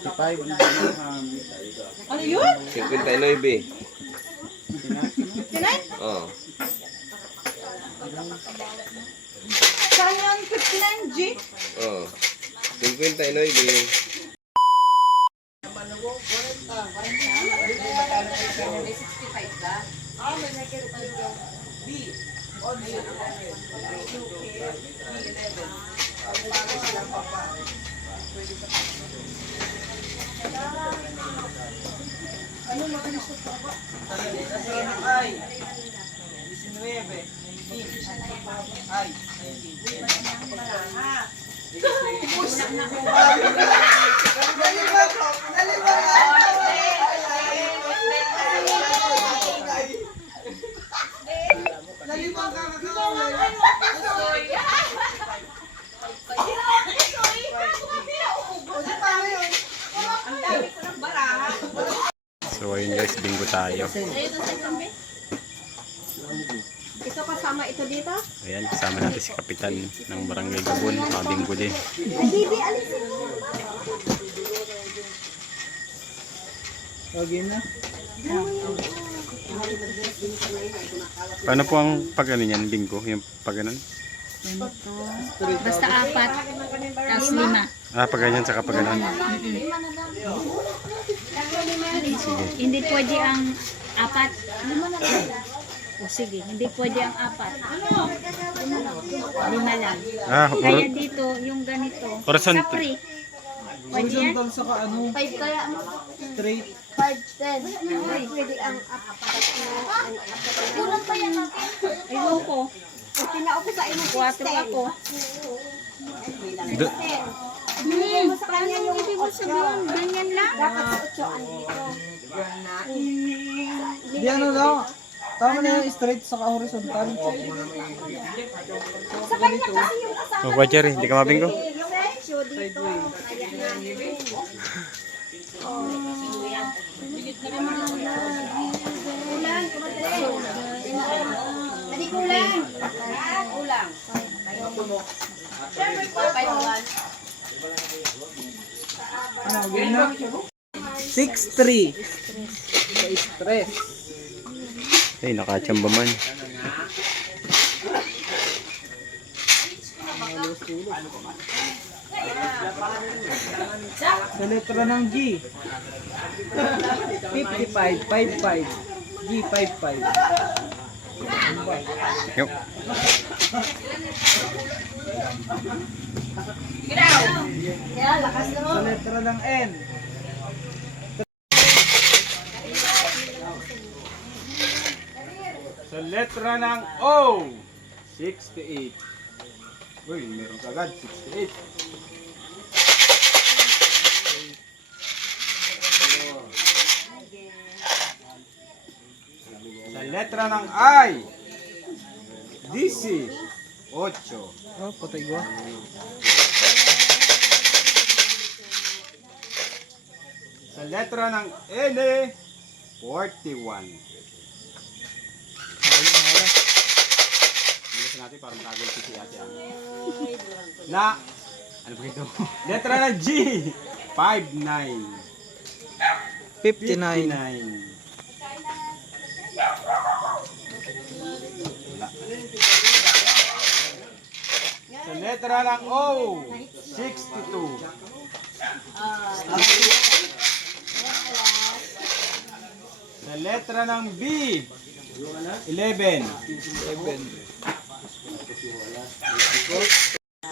55. Ano yun? 59. 59? Oo. Saan yung 59G? Oo. 59. So ayun guys, bingo tayo. Ito kasama ito dito? Ayan, kasama natin si Kapitan ng Barangay Gabon. Mabinggo din. Bibi, alisin mo. Okay na. Paano po ang pag-ano niyan, bingo? Yung pag-anon? Basta 4, tapos 5. Ah, pag-ganyan sa kapag-anon. Sige. Hindi pwede ang 4. 5 na lang. O sige, hindi pwede ang 4. 5 lang. Ah, Kaya dito, yung ganito. Horizontal. Sa free. Pwede yan? Horizontal sa ano, 5 kaya mo. straight. 5, 10. Pwede ang apat na. Kulang pa yan natin. Ewan ko. Tinao ko sa inyo 4 ako. Sa kanya yung Ibig mo sabihin, ganyan lang. dapat sa 8 andito. Di ano lang. Tama na yung straight sa horizontal. Sa kanya kasi yung kasama. Oh, Jerry, hindi ka mabinggo? Yung presyo dito. Kaya namin. Kulang. Hindi kulang. Kulang. Ano, okay na? 6-3. Sa stress. Ay, nakachamba man. Sa letra ng G. 55, 55. G, 55. Yo. Sa letra ng N. Sa letra ng O. 68. Uy, meron kagad. 68. Sa letra ng I. DC. 8. Oh, patay ko. Sa letra ng N. 41. Bilis natin parang tagol si ate ang. Na. Ano ba ito? Letra ng G. 59. 59. Sa letra ng O, 62. Sa letra ng B, 11.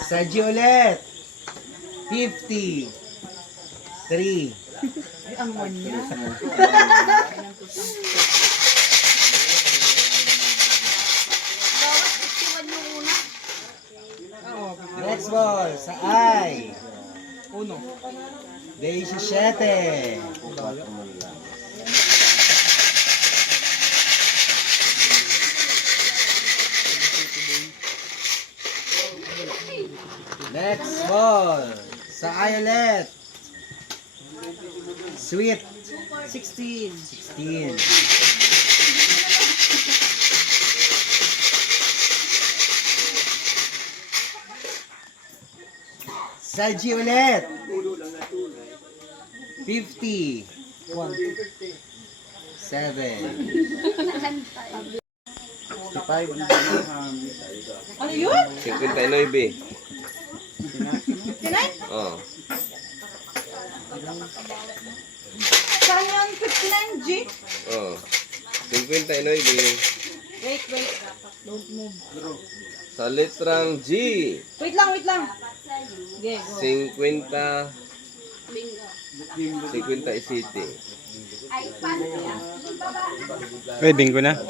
Sa G ulit. 50. 3. Ang manya. Next ball. Sa I. 1. 17. Next ball. Sa I ulit. Sweet. 16. 16. Sa G ulit. 50. 7. 59. Oh. Saan yung 59G? Oh. 59. Wait. Don't move. Sa letrang G. Wait lang. Okay, go. 50. 57. Ay, bingo na.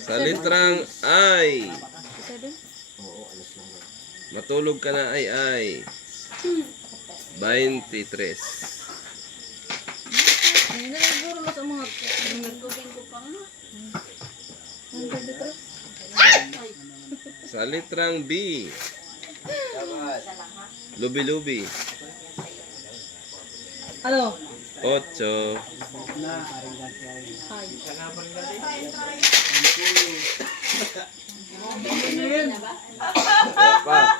Sa letrang I. Matulog ka na ay. 23. Sa letrang B. Lubi-lubi. Ano? 8. Wala pa.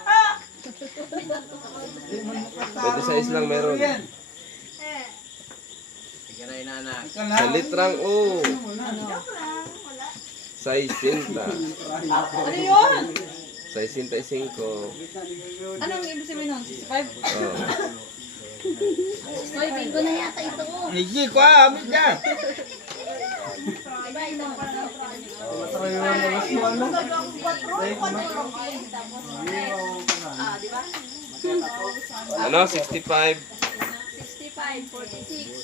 Pwede sa islang meron. Sa litrang O. 60. Ano yun? 65. Anong ibig sabihin nun? 65? Oh. Hoy, bingo na yata ito. Hindi ko amin ka. Diba ito? Ano? 65. 65, 46,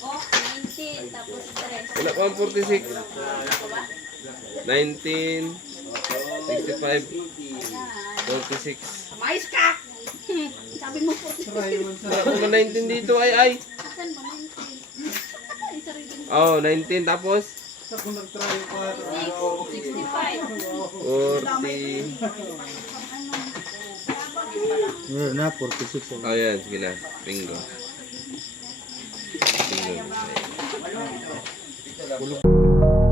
19, tapos 3. Wala pa ang 46. 19. 65. 46. Mais ka! Sabi mo 46. Wala pa nga 19 dito ay. Asan mo 19? Isa rin din. Oh, 19 tapos 65. 40. Meron na, 46. Oh, yan. Sige na. Bingo. Bingo.